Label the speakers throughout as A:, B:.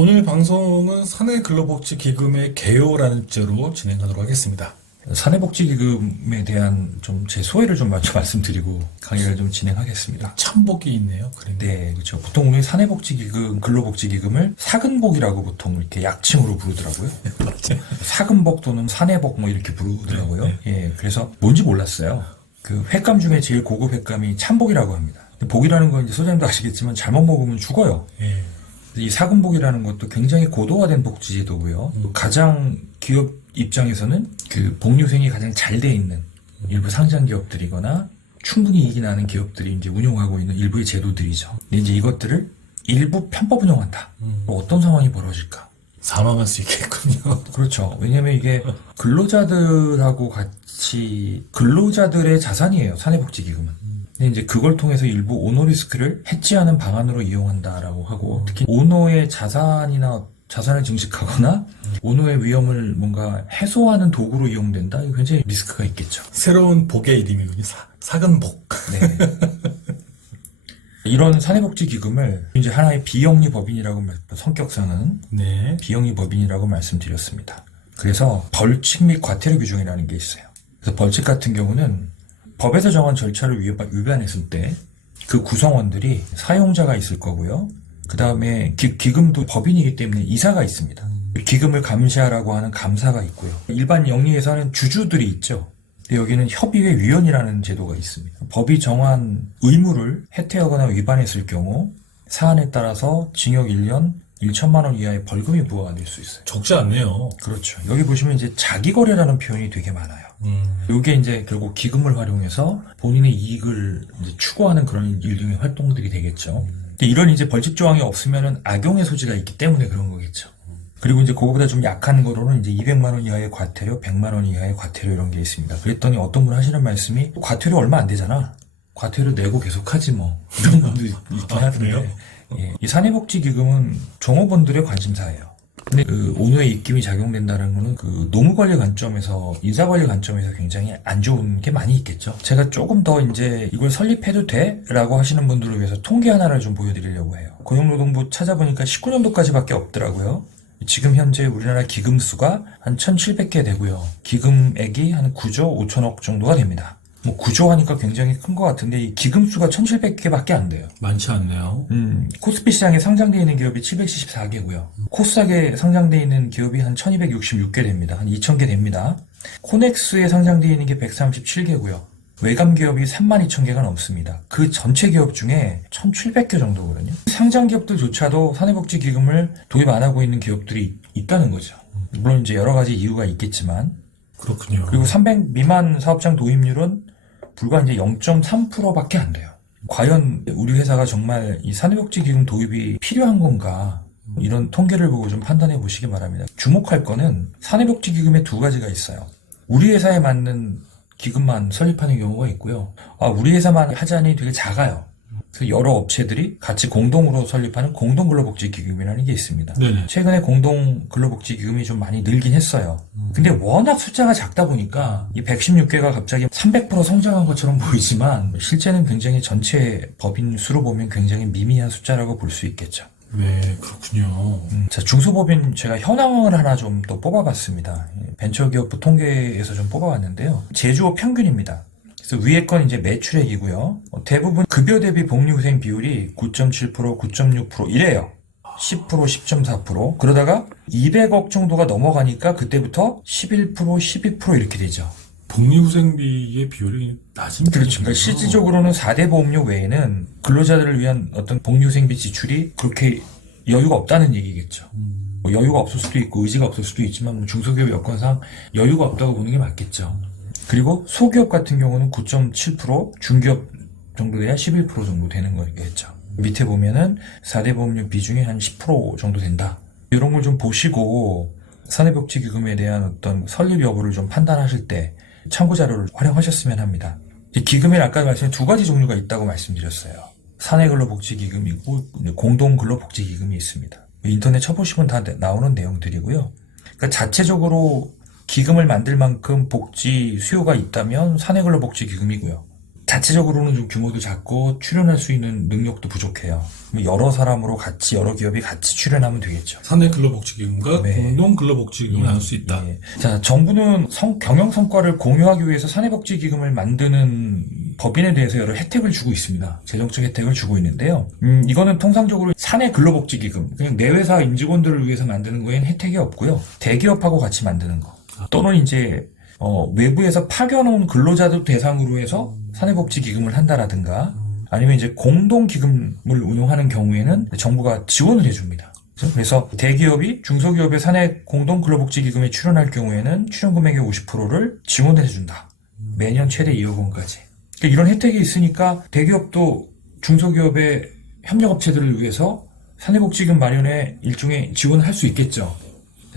A: 오늘 방송은 사내근로복지기금의 개요라는 주제로 진행하도록 하겠습니다.
B: 사내복지기금에 대한 좀 제 소회를 좀 먼저 말씀드리고 강의를 좀 진행하겠습니다.
A: 참복이 있네요, 그림.
B: 네, 그렇죠. 보통 우리 사내복지기금, 근로복지기금을 사근복이라고 보통 이렇게 약칭으로 부르더라고요. 사근복 또는 사내복 뭐 이렇게 부르더라고요.
A: 네,
B: 예, 그래서 뭔지 몰랐어요. 그 횟감 중에 제일 고급 횟감이 참복이라고 합니다. 복이라는 건 이제 소장님도 아시겠지만 잘못 먹으면 죽어요.
A: 예.
B: 이 사근복이라는 것도 굉장히 고도화된 복지 제도고요.
A: 음.
B: 가장 기업 입장에서는 그 복류생이 가장 잘 돼 있는 일부 상장 기업들이거나 충분히 이익이 나는 기업들이 이제 운용하고 있는 일부의 제도들이죠. 근데 이제 이것들을 일부 편법 운영한다.
A: 음.
B: 뭐 어떤 상황이 벌어질까?
A: 사망할 수 있겠군요.
B: 그렇죠. 왜냐면 이게 근로자들하고 같이 근로자들의 자산이에요. 사내복지기금은. 근데 이제 그걸 통해서 일부 오너 리스크를 해지하는 방안으로 이용한다라고 하고 특히 오너의 자산이나 자산을 증식하거나 오너의 위험을 뭔가 해소하는 도구로 이용된다. 이거 굉장히 리스크가 있겠죠.
A: 새로운 복의 이름이군요. 사, 사근복.
B: 네. 이런 사내복지기금을 이제 하나의 비영리 법인이라고 말- 성격상은
A: 네.
B: 비영리 법인이라고 말씀드렸습니다. 그래서 벌칙 및 과태료 규정이라는 게 있어요. 그래서 벌칙 같은 경우는 법에서 정한 절차를 위반- 위반했을 때 그 구성원들이 사용자가 있을 거고요. 그 다음에 기금도 법인이기 때문에 이사가 있습니다. 기금을 감시하라고 하는 감사가 있고요. 일반 영리에서는 주주들이 있죠. 근데 여기는 협의회 위원이라는 제도가 있습니다. 법이 정한 의무를 해태하거나 위반했을 경우 사안에 따라서 징역 1년 1천만 원 이하의 벌금이 부과가 될 수 있어요.
A: 적지 않네요.
B: 그렇죠. 여기 보시면 이제 자기거래라는 표현이 되게 많아요.
A: 음.
B: 이게 이제 결국 기금을 활용해서 본인의 이익을 추구하는 그런 일종의 활동들이 되겠죠. 근데 이런 이제 벌칙 조항이 없으면은 악용의 소지가 있기 때문에 그런 거겠죠. 그리고 이제 그거보다 좀 약한 거로는 이제 200만 원 이하의 과태료, 100만 원 이하의 과태료 이런 게 있습니다. 그랬더니 어떤 분 하시는 말씀이 과태료 얼마 안 되잖아. 과태료 내고 계속하지 뭐. 이런 분도 있- 있긴
A: 아,
B: 하던데.
A: 그래요?
B: 예. 이 사내복지기금은 종업원들의 관심사예요. 근데 그 온후의 입김이 작용된다는 거는 그 노무 관리 관점에서 인사 관리 관점에서 굉장히 안 좋은 게 많이 있겠죠. 제가 조금 더 이제 이걸 설립해도 돼?라고 하시는 분들을 위해서 통계 하나를 좀 보여드리려고 해요. 고용노동부 찾아보니까 19년도까지밖에 없더라고요. 지금 현재 우리나라 기금 수가 한 1,700개 되고요. 기금액이 한 9조 5천억 정도가 됩니다. 뭐 9조 하니까 굉장히 큰 것 같은데 이 기금 수가 1,700개밖에 안 돼요.
A: 많지 않네요.
B: 음, 코스피 시장에 상장되어 있는 기업이 774개고요. 코스닥에 상장되어 있는 기업이 한 1266개 됩니다. 한 2000개 됩니다. 코넥스에 상장되어 있는 게 137개고요. 외감 기업이 32,000개가 넘습니다. 그 전체 기업 중에 1,700개 정도거든요. 상장 기업들조차도 사내복지기금을 도입 안 하고 있는 기업들이 있다는 거죠. 물론 이제 여러 가지 이유가 있겠지만
A: 그렇군요.
B: 그리고 300 미만 사업장 도입률은 불과 이제 0.3%밖에 안 돼요. 과연 우리 회사가 정말 이 사내복지 기금 도입이 필요한 건가? 이런 통계를 보고 좀 판단해 보시기 바랍니다. 주목할 거는 사내복지 기금에 두 가지가 있어요. 우리 회사에 맞는 기금만 설립하는 경우가 있고요. 아, 우리 회사만 하자니 되게 작아요. 그래서 여러 업체들이 같이 공동으로 설립하는 공동 근로복지기금이라는 게 있습니다.
A: 네네.
B: 최근에 공동 근로복지기금이 좀 많이 늘긴 했어요. 근데 워낙 숫자가 작다 보니까 이 116개가 갑자기 300% 성장한 것처럼 보이지만 실제는 굉장히 전체 법인 수로 보면 굉장히 미미한 숫자라고 볼 수 있겠죠.
A: 네, 그렇군요.
B: 음, 자, 중소법인 제가 현황을 하나 좀 또 뽑아봤습니다. 예, 벤처기업부 통계에서 좀 뽑아봤는데요. 제조업 평균입니다. 그래서 위에 건 이제 매출액이고요. 어, 대부분 급여 대비 복리후생 비율이 9.7%, 9.6% 이래요. 10%, 10.4% 그러다가 200억 정도가 넘어가니까 그때부터 11%, 12% 이렇게 되죠.
A: 복리후생비의 비율이 낮은
B: 그렇죠. 그러니까. 실질적으로는 4대 보험료 외에는 근로자들을 위한 어떤 복리후생비 지출이 그렇게 여유가 없다는 얘기겠죠.
A: 음,
B: 뭐 여유가 없을 수도 있고 의지가 없을 수도 있지만 뭐 중소기업 여건상 여유가 없다고 보는 게 맞겠죠. 그리고 소기업 같은 경우는 9.7%, 중기업 정도 돼야 11% 정도 되는 거겠죠. 밑에 보면은 4대 보험료 비중이 한 10% 정도 된다. 이런 걸 좀 보시고 사내복지기금에 대한 어떤 설립 여부를 좀 판단하실 때 참고 자료를 활용하셨으면 합니다. 이 기금에는 아까 말씀드린 두 가지 종류가 있다고 말씀드렸어요. 사내근로복지기금이 있고 공동근로복지기금이 있습니다. 인터넷 쳐보시면 다 나오는 내용들이고요. 그러니까 자체적으로 기금을 만들 만큼 복지 수요가 있다면 사내근로 복지 기금이고요. 자체적으로는 좀 규모도 작고 출연할 수 있는 능력도 부족해요. 그럼 여러 사람으로 같이 여러 기업이 같이 출연하면 되겠죠.
A: 사내 근로복지기금과
B: 네.
A: 공동 근로복지기금을 나눌 수 있다.
B: 예. 자, 정부는 성- 경영 성과를 공유하기 위해서 사내복지기금을 만드는 법인에 대해서 여러 혜택을 주고 있습니다. 재정적 혜택을 주고 있는데요. 음, 이거는 통상적으로 사내 근로복지기금, 그냥 내 회사 임직원들을 위해서 만드는 거에는 혜택이 없고요. 대기업하고 같이 만드는 거. 또는 이제 어, 외부에서 파견온 근로자들 대상으로 해서 사내복지기금을 한다라든가 아니면 이제 공동기금을 운용하는 경우에는 정부가 지원을 해줍니다. 그래서 대기업이 중소기업의 사내 공동 근로복지기금에 출연할 경우에는 출연 금액의 50%를 지원을 해준다. 매년 최대 2억 원까지. 그러니까 이런 혜택이 있으니까 대기업도 중소기업의 협력업체들을 위해서 사내복지금 마련에 일종의 지원을 할 수 있겠죠.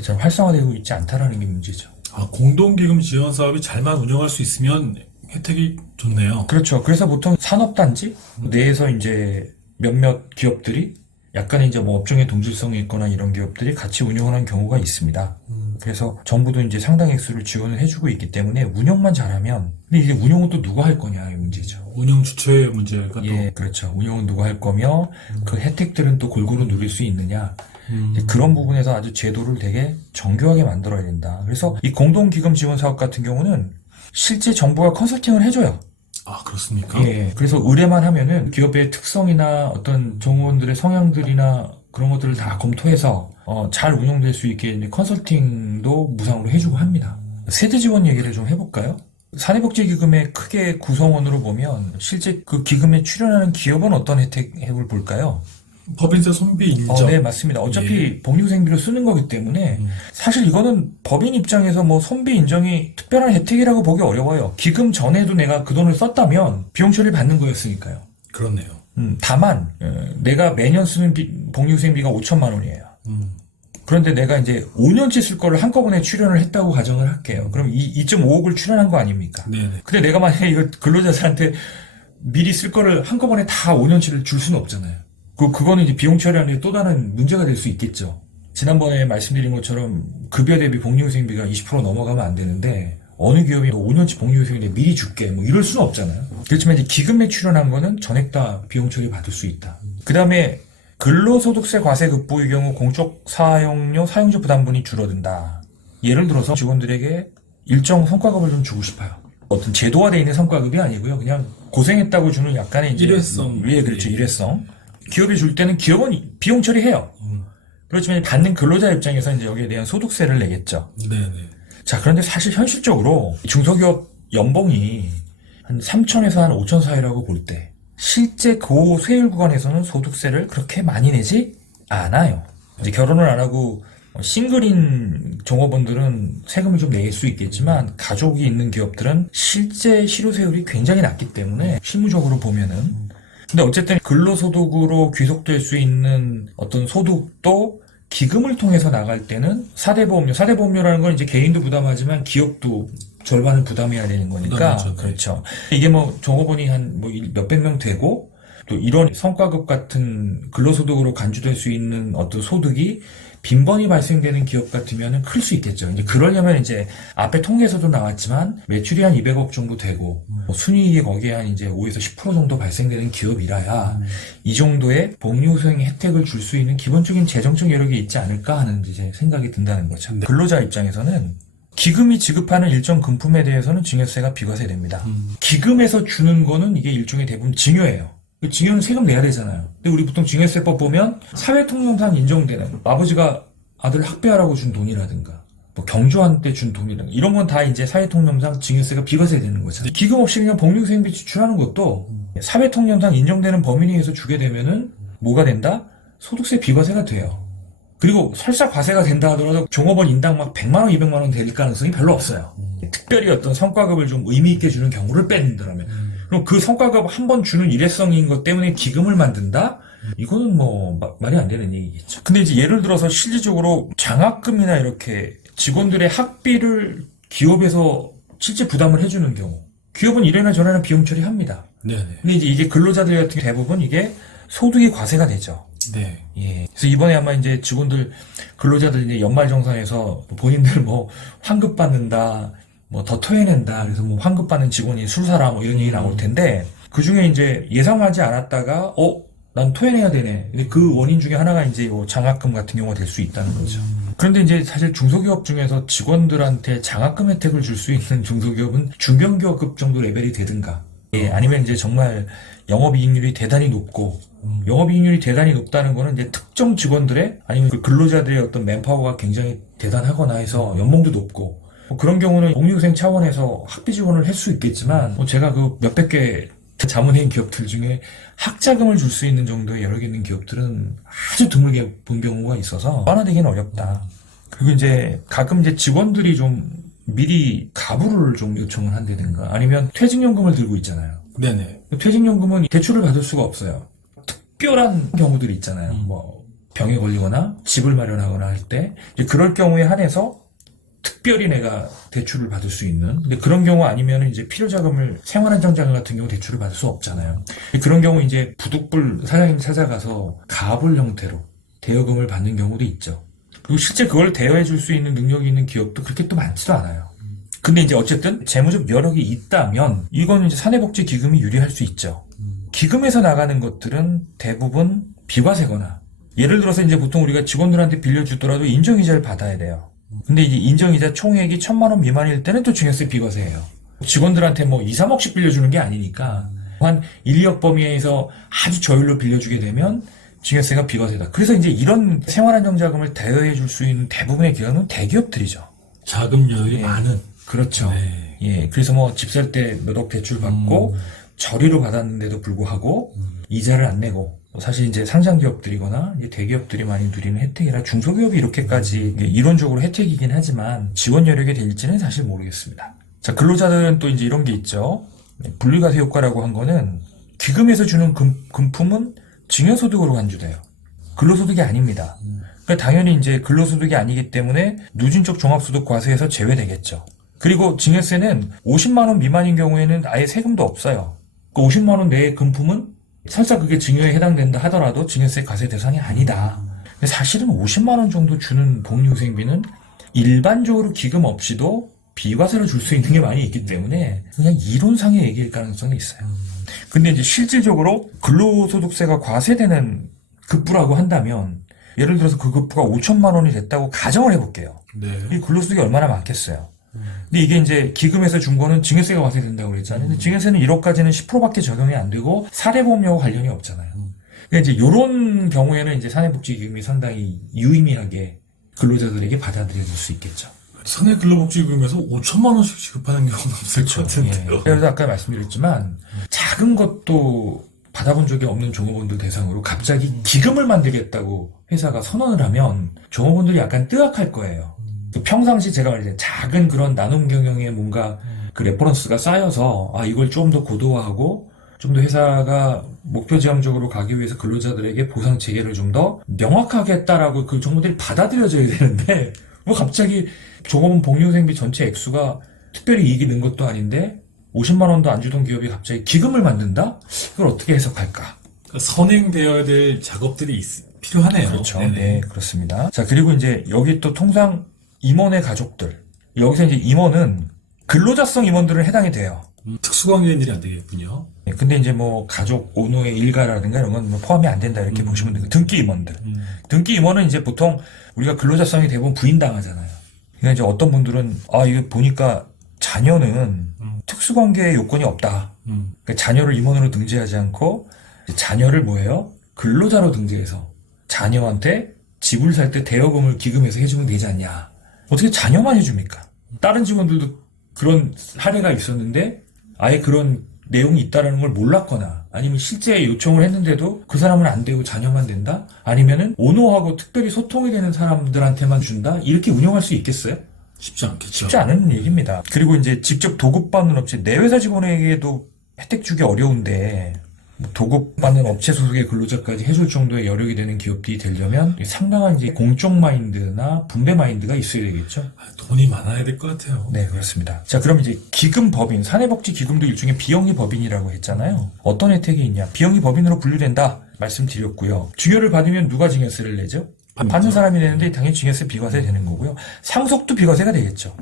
B: 잘 활성화되고 있지 않다라는 게 문제죠.
A: 아, 공동기금 지원 사업이 잘만 운영할 수 있으면 혜택이 좋네요.
B: 그렇죠. 그래서 보통 산업단지 내에서 이제 몇몇 기업들이 약간의 이제 뭐 업종의 동질성이 있거나 이런 기업들이 같이 운영하는 경우가 있습니다. 그래서 정부도 이제 상당 액수를 지원을 해주고 있기 때문에 운영만 잘하면 근데 이제 운영은 또 누가 할 거냐 이 문제죠.
A: 운영 주체의 문제가 또
B: 예, 그렇죠. 운영은 누가 할 거며 그 혜택들은 또 골고루 누릴 수 있느냐
A: 음,
B: 그런 부분에서 아주 제도를 되게 정교하게 만들어야 된다. 그래서 이 공동기금 지원 사업 같은 경우는 실제 정부가 컨설팅을 해줘요.
A: 아 그렇습니까?
B: 예. 그래서 의뢰만 하면은 기업의 특성이나 어떤 정원들의 성향들이나 그런 것들을 다 검토해서 어, 잘 운영될 수 있게 컨설팅도 무상으로 해주고 합니다. 세대 지원 얘기를 좀 해볼까요? 사내복지기금의 크게 구성원으로 보면 실제 그 기금에 출연하는 기업은 어떤 혜택을 볼까요?
A: 법인세 손비 인정.
B: 어, 네, 맞습니다. 어차피 복리후생비로 쓰는 거기 때문에 사실 이거는 법인 입장에서 뭐 손비 인정이 특별한 혜택이라고 보기 어려워요. 기금 전에도 내가 그 돈을 썼다면 비용 처리를 받는 거였으니까요.
A: 그렇네요.
B: 음, 다만 어, 내가 매년 쓰는 비- 복리후생비가 5천만 원이에요.
A: 음,
B: 그런데 내가 이제 5년치 쓸 거를 한꺼번에 출연을 했다고 가정을 할게요. 그럼 이 2.5억을 출연한 거 아닙니까?
A: 네네.
B: 근데 내가 만약에 이걸 근로자들한테 미리 쓸 거를 한꺼번에 다 5년치를 줄 수는 없잖아요. 그, 그거는 이제 비용 처리하는 데또 다른 문제가 될 수 있겠죠. 지난번에 말씀드린 것처럼 급여 대비 복리후생비가 20% 넘어가면 안 되는데 어느 기업이 5년치 복리후생비 미리 줄게 뭐 이럴 수는 없잖아요. 그렇지만 이제 기금에 출연한 거는 전액 다 비용 처리 받을 수 있다. 그 다음에 근로소득세 과세 급부의 경우 공적 사용료 사용자 부담분이 줄어든다. 예를 들어서 직원들에게 일정 성과급을 좀 주고 싶어요. 어떤 제도화되어 있는 성과급이 아니고요. 그냥 고생했다고 주는 약간의 이제
A: 일회성.
B: 예, 그렇죠. 일회성. 기업이 줄 때는 기업은 비용 처리해요.
A: 음,
B: 그렇지만 받는 근로자 입장에서 이제 여기에 대한 소득세를 내겠죠.
A: 네네.
B: 자, 그런데 사실 현실적으로 중소기업 연봉이 한 3천에서 한 5천 사이라고 볼 때 실제 고세율 구간에서는 소득세를 그렇게 많이 내지 않아요. 이제 결혼을 안 하고 싱글인 종업원들은 세금을 좀 낼 수 있겠지만 가족이 있는 기업들은 실제 실효세율이 굉장히 낮기 때문에 실무적으로 보면은 근데 어쨌든 근로소득으로 귀속될 수 있는 어떤 소득도 기금을 통해서 나갈 때는 사대보험료, 사대보험료라는 건 이제 개인도 부담하지만 기업도 절반을 부담해야 되는 거니까
A: 부담하죠, 네.
B: 그렇죠. 이게 뭐 종업원이 한뭐 몇백 명 되고 또 이런 성과급 같은 근로소득으로 간주될 수 있는 어떤 소득이 빈번히 발생되는 기업 같으면 클 수 있겠죠. 이제 그러려면 이제 앞에 통계에서도 나왔지만 매출이 한 200억 정도 되고 뭐 순이익이 거기에 한 이제 5에서 10% 정도 발생되는 기업이라야 이 정도의 복리후생 혜택을 줄 수 있는 기본적인 재정적 여력이 있지 않을까 하는 이제 생각이 든다는 거죠.
A: 네.
B: 근로자 입장에서는 기금이 지급하는 일정 금품에 대해서는 증여세가 비과세됩니다.
A: 음,
B: 기금에서 주는 거는 이게 일종의 대부분 증여예요. 그 증여는 세금 내야 되잖아요. 근데 우리 보통 증여세법 보면 사회통념상 인정되는 아버지가 아들 학비하라고 준 돈이라든가 뭐 경조한 때준 돈이라든가 이런 건 다 이제 사회통념상 증여세가 비과세 되는 거죠. 기금 없이 그냥 복리후생비 지출하는 것도 사회통념상 인정되는 범위 내에서 주게 되면은 뭐가 된다? 소득세 비과세가 돼요. 그리고 설사 과세가 된다 하더라도 종업원 인당 막 100만 원, 200만 원 될 가능성이 별로 없어요. 특별히 어떤 성과급을 좀 의미 있게 주는 경우를 뺀다면 그럼 그 성과급 한 번 주는 일회성인 것 때문에 기금을 만든다? 이거는 뭐 마- 말이 안 되는 얘기겠죠. 근데 이제 예를 들어서 실질적으로 장학금이나 이렇게 직원들의 학비를 기업에서 실제 부담을 해주는 경우 기업은 이래나 저래나 비용 처리합니다.
A: 네네.
B: 근데 이제 이게 근로자들 같은 경우 대부분 이게 소득이 과세가 되죠.
A: 네.
B: 예. 그래서 이번에 아마 이제 직원들 근로자들 이제 연말정산에서 본인들 뭐 환급 받는다, 뭐 더 토해낸다. 그래서 뭐 환급 받는 직원이 술 사라 뭐 이런 얘기 나올 텐데 그 중에 이제 예상하지 않았다가 어? 난 토해내야 되네. 근데 그 원인 중에 하나가 이제 뭐 장학금 같은 경우가 될 수 있다는 거죠. 그런데 이제 사실 중소기업 중에서 직원들한테 장학금 혜택을 줄 수 있는 중소기업은 중견기업급 정도 레벨이 되든가, 예, 아니면 이제 정말 영업이익률이 대단히 높고, 영업이익률이 대단히 높다는 거는 이제 특정 직원들의 아니면 그 근로자들의 어떤 맨파워가 굉장히 대단하거나 해서 연봉도 높고, 뭐 그런 경우는 복리후생 차원에서 학비 지원을 할 수 있겠지만, 뭐 제가 그 몇백 개 자문회인 기업들 중에 학자금을 줄 수 있는 정도의 여력이 있는 기업들은 아주 드물게 본 경우가 있어서 완화되기는 어렵다. 그리고 이제 가끔 이제 직원들이 좀 미리 가부를 좀 요청을 한다든가 아니면 퇴직연금을 들고 있잖아요.
A: 네네.
B: 퇴직연금은 대출을 받을 수가 없어요. 특별한 경우들이 있잖아요. 뭐 병에 걸리거나 집을 마련하거나 할 때 그럴 경우에 한해서 특별히 내가 대출을 받을 수 있는 근데 그런 경우 아니면 이제 필요 자금을 생활안정자금 같은 경우 대출을 받을 수 없잖아요. 그런 경우 이제 부득불 사장님 찾아가서 가불 형태로 대여금을 받는 경우도 있죠. 그리고 실제 그걸 대여해 줄 수 있는 능력이 있는 기업도 그렇게 또 많지도 않아요. 근데 이제 어쨌든 재무적 여력이 있다면 이건 이제 사내복지 기금이 유리할 수 있죠. 기금에서 나가는 것들은 대부분 비과세거나 예를 들어서 이제 보통 우리가 직원들한테 빌려주더라도 인정이자를 받아야 돼요. 근데 이제 인정이자 총액이 천만 원 미만일 때는 또 증여세 비과세예요. 직원들한테 뭐 2, 3억씩 빌려주는 게 아니니까 한 1, 2억 범위에서 아주 저율로 빌려주게 되면 증여세가 비과세다. 그래서 이제 이런 생활안정자금을 대여해 줄 수 있는 대부분의 기관은 대기업들이죠.
A: 자금 여력이
B: 예.
A: 많은.
B: 그렇죠.
A: 네.
B: 예, 그래서 뭐 집 살 때 몇 억 대출 받고 저리로 받았는데도 불구하고 이자를 안 내고 뭐 사실 이제 상장 기업들이거나 이제 대기업들이 많이 누리는 혜택이라 중소기업이 이렇게까지 이론적으로 혜택이긴 하지만 지원 여력이 될지는 사실 모르겠습니다. 자, 근로자들은 또 이제 이런 게 있죠. 분리과세 효과라고 한 거는 기금에서 주는 금, 금품은 증여소득으로 간주돼요. 근로소득이 아닙니다. 그러니까 당연히 이제 근로소득이 아니기 때문에 누진적 종합소득 과세에서 제외되겠죠. 그리고 증여세는 50만 원 미만인 경우에는 아예 세금도 없어요. 그 50만 원 내의 금품은 설사 그게 증여에 해당된다 하더라도 증여세 과세 대상이 아니다. 근데 사실은 50만 원 정도 주는 복리후생비는 일반적으로 기금 없이도 비과세를 줄수 있는 게 많이 있기 때문에 그냥 이론상의 얘기일 가능성이 있어요. 근데 이제 실질적으로 근로소득세가 과세되는 급부라고 한다면 예를 들어서 그 급부가 5천만 원이 됐다고 가정을 해볼게요.
A: 네.
B: 이 근로소득이 얼마나 많겠어요. 근데 이게 이제 기금에서 준 거는 증여세가 과세된다고 그랬잖아요. 근데 증여세는 1억까지는 10%밖에 적용이 안 되고 사례보험료와 관련이 없잖아요. 그러니까 이제 이런 경우에는 이제 사내복지기금이 상당히 유의미하게 근로자들에게 받아들여질 수 있겠죠.
A: 사내 근로복지금에서 5천만 원씩 지급하는 경우는 없을 것 같은데요.
B: 예. 그래서 아까 말씀드렸지만 작은 것도 받아본 적이 없는 종업원들 대상으로 갑자기 기금을 만들겠다고 회사가 선언을 하면 종업원들이 약간 뜨악할 거예요. 그 평상시 제가 말이죠 작은 그런 나눔 경영에 뭔가 그 레퍼런스가 쌓여서 아 이걸 좀 더 고도화하고 좀 더 회사가 목표 지향적으로 가기 위해서 근로자들에게 보상 체계를 좀 더 명확하게 했다라고 그 종업원들이 받아들여져야 되는데 뭐 갑자기 종업원 복리후생비 전체 액수가 특별히 이익이 는 것도 아닌데 50만 원도 안 주던 기업이 갑자기 기금을 만든다? 이걸 어떻게 해석할까?
A: 그러니까 선행되어야 될 작업들이 있- 필요하네요.
B: 그렇죠.
A: 네네.
B: 네, 그렇습니다. 자, 그리고 이제 여기 또 통상 임원의 가족들. 여기서 이제 임원은 근로자성 임원들은 해당이 돼요.
A: 음, 특수관계인들이 안 되겠군요.
B: 예, 근데 이제 뭐 가족, 오노의 일가라든가 이런 건 뭐 포함이 안 된다 이렇게 보시면 되고 등기 임원들.
A: 음.
B: 등기 임원은 이제 보통 우리가 근로자성이 대부분 부인 당하잖아요. 그러니까 이제 어떤 분들은 아 이거 보니까 자녀는 특수관계의 요건이 없다.
A: 음.
B: 그러니까 자녀를 임원으로 등재하지 않고 자녀를 뭐예요? 근로자로 등재해서 자녀한테 집을 살 때 대여금을 기금해서 해주면 되지 않냐? 어떻게 자녀만 해줍니까? 다른 직원들도 그런 사례가 있었는데 아예 그런 내용이 있다라는 걸 몰랐거나 아니면 실제 요청을 했는데도 그 사람은 안 되고 자녀만 된다? 아니면은 오너하고 특별히 소통이 되는 사람들한테만 준다? 이렇게 운영할 수 있겠어요?
A: 쉽지 않겠죠.
B: 쉽지 않은 얘기입니다. 그리고 이제 직접 도급받는 업체, 내 회사 직원에게도 혜택 주기 어려운데, 뭐 도급받는 업체 소속의 근로자까지 해줄 정도의 여력이 되는 기업들이 되려면 상당한 이제 공적 마인드나 분배 마인드가 있어야 되겠죠.
A: 아, 돈이 많아야 될 것 같아요.
B: 네, 그렇습니다. 자, 그럼 이제 기금 법인, 사내복지 기금도 일종의 비영리 법인이라고 했잖아요. 어떤 혜택이 있냐? 비영리 법인으로 분류된다. 말씀드렸고요. 증여를 받으면 누가 증여세를 내죠? 받는 사람이 내는데 당연히 증여세 비과세 되는 거고요. 상속도 비과세가 되겠죠.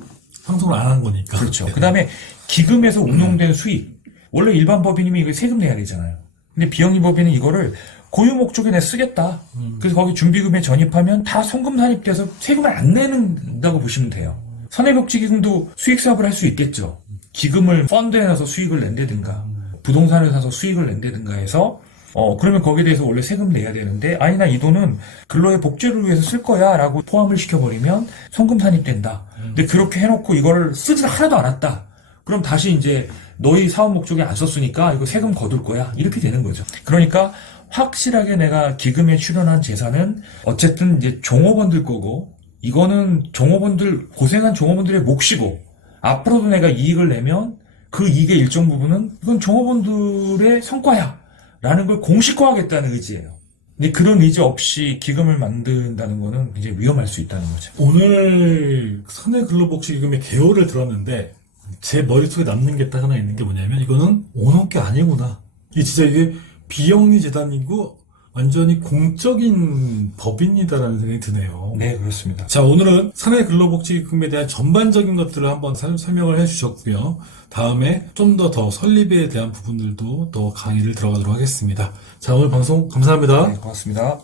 A: 상속을 안 한 거니까.
B: 그렇죠.
A: 네.
B: 그 다음에 기금에서 운용된 수익. 원래 일반 법인이면 이거 세금 내야 되잖아요. 근데 비영리 법인은 이거를 고유 목적에 내 쓰겠다. 그래서 거기 준비금에 전입하면 다 성금 산입돼서 세금을 안 내는다고 보시면 돼요. 선해복지기금도 수익 사업을 할 수 있겠죠. 기금을 펀드에 넣어서 수익을 낸다든가, 부동산을 사서 수익을 낸다든가 해서, 어, 그러면 거기에 대해서 원래 세금 내야 되는데, 아니, 나 이 돈은 근로의 복제를 위해서 쓸 거야. 라고 포함을 시켜버리면 성금 산입된다. 근데 그렇게 해놓고 이거를 쓰질 하나도 않았다. 그럼 다시 이제 너희 사업 목적에 안 썼으니까 이거 세금 거둘 거야. 이렇게 되는 거죠. 그러니까 확실하게 내가 기금에 출연한 재산은 어쨌든 이제 종업원들 거고 이거는 종업원들 고생한 종업원들의 몫이고 앞으로도 내가 이익을 내면 그 이익의 일정 부분은 이건 종업원들의 성과야 라는 걸 공식화하겠다는 의지예요. 근데 그런 의지 없이 기금을 만든다는 거는 굉장히 위험할 수 있다는 거죠.
A: 오늘 선해 근로복지기금의 개요를 들었는데 제 머릿속에 남는 게 딱 하나 있는 게 뭐냐면 이거는 게 아니구나. 이게 진짜 이게 비영리 재단이고 완전히 공적인 법인이다라는 생각이 드네요.
B: 네, 그렇습니다.
A: 자, 오늘은 사내 근로복지기금에 대한 전반적인 것들을 한번 설- 설명을 해주셨고요. 다음에 좀 더 더 설립에 대한 부분들도 더 강의를 들어가도록 하겠습니다. 자, 오늘 방송 감사합니다.
B: 네, 고맙습니다.